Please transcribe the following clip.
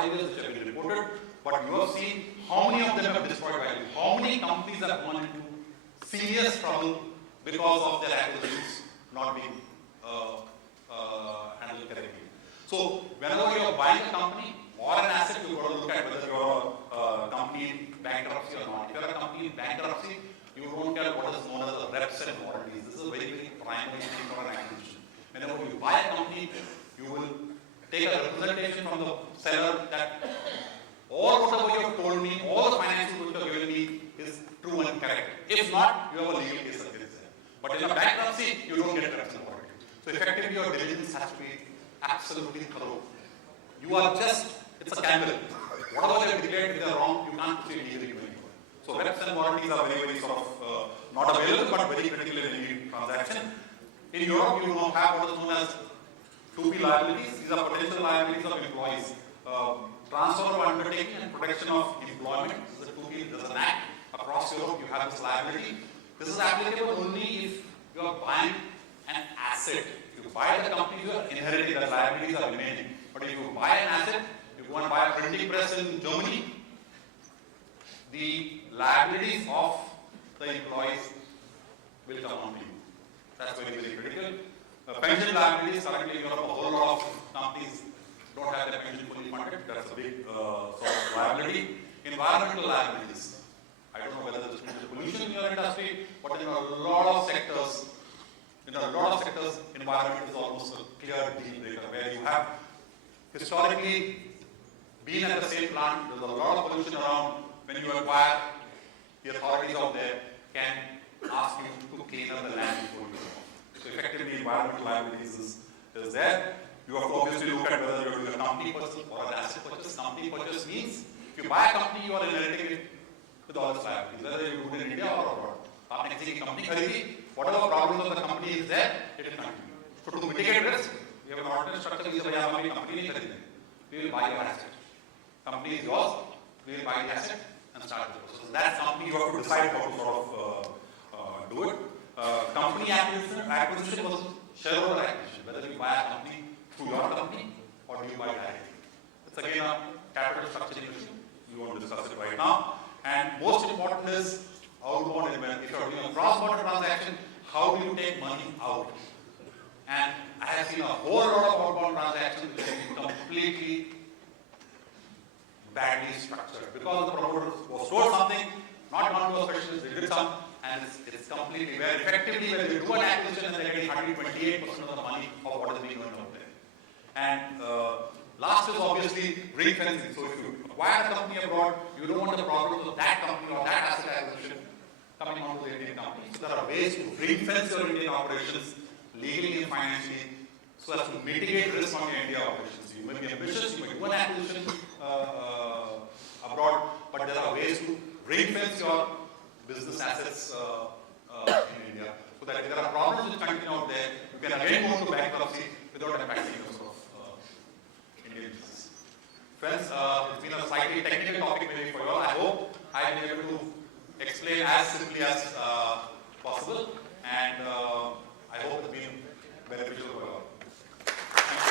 5 years which have been reported, but you have seen how many of them have destroyed value, how many companies have gone into serious trouble because of their acquisitions not being handled correctly. So whenever you are buying a company or an asset, you've got to look at whether you're a company in bankruptcy or not. If you're a company in bankruptcy, you don't care what is known as the reps and warranties. This is a very, very primary thing for an acquisition. Whenever you buy a company, you will take a representation from the seller that all whatever you have told me, all the financials you have given me is true and correct. If not, you have a legal case against them. But in a bankruptcy, you don't get reps and warranties. So effectively, your diligence has to be absolutely thorough. You are just, it's a candle. Whatever they have declared, if they are wrong, you can't proceed legally anymore. So reps and warranties are very, very sort of not available, but very critical in any transaction. In Europe, you have what is known as 2P liabilities. These are potential liabilities of employees. Transfer of undertaking and protection of employment. This is a 2P, there's an act. Across Europe, you have this liability. This is applicable only if you are buying an asset. If you buy the company, you are inheriting, the liabilities are remaining. But if you buy an asset, if you want to buy a printing press in Germany, the liabilities of the employees will come on to you. That's very, very critical. Pension liabilities, currently in Europe, a whole lot of companies don't have their pension fully funded. That's a big sort of liability. Environmental liabilities. I don't know whether there's pollution in your industry, but in a lot of sectors, environment is almost a clear deal breaker, where you have historically been at the same plant, there's a lot of pollution around. When you acquire, the authorities out there can ask you to clean up the land before you go. So effectively, environmental liabilities is there. You have to obviously look at whether you're doing a company purchase or an asset purchase. Company purchase means if you buy a company, you are inheriting it with all its liabilities, whether you do it in India or abroad. आपने किसी की company खरीदी, whatever problems of the company is there, it will continue. So to mitigate risk, we have an alternate structure. We say, हम अभी company नहीं खरीदेंगे. We will buy your asset. Company is yours. We will buy the asset and start the process. So that company you have to decide how to sort of do it. Company acquisition was shareholder acquisition. Whether you buy a company through your company or do you buy directly. It's again a capital structuring issue. We want to discuss it right now. And most important is outbound investment. If you are doing a cross-border transaction, how do you take money out? And I have seen a whole lot of outbound transactions which have been completely badly structured because the promoter was told something, not gone to a specialist, they did some, and it's completely where effectively when they do an acquisition and they're getting 128% of the money of what is being earned out there. And last is obviously ring fencing. So if you acquire a company abroad, you don't want the problems of that company or that asset acquisition coming onto the Indian company. So there are ways to ring fence your Indian operations legally and financially so as to mitigate risk on your India operations. You may be ambitious, you may do an acquisition abroad, but there are ways to ring fence your business assets in India so that if there are problems which continue out there, you can again go into bankruptcy without impacting your sort of Indian business. Friends, it's been a slightly technical topic maybe for you all. I hope I've been able to explain as simply as possible, and I hope it's been beneficial for you all. Thank you.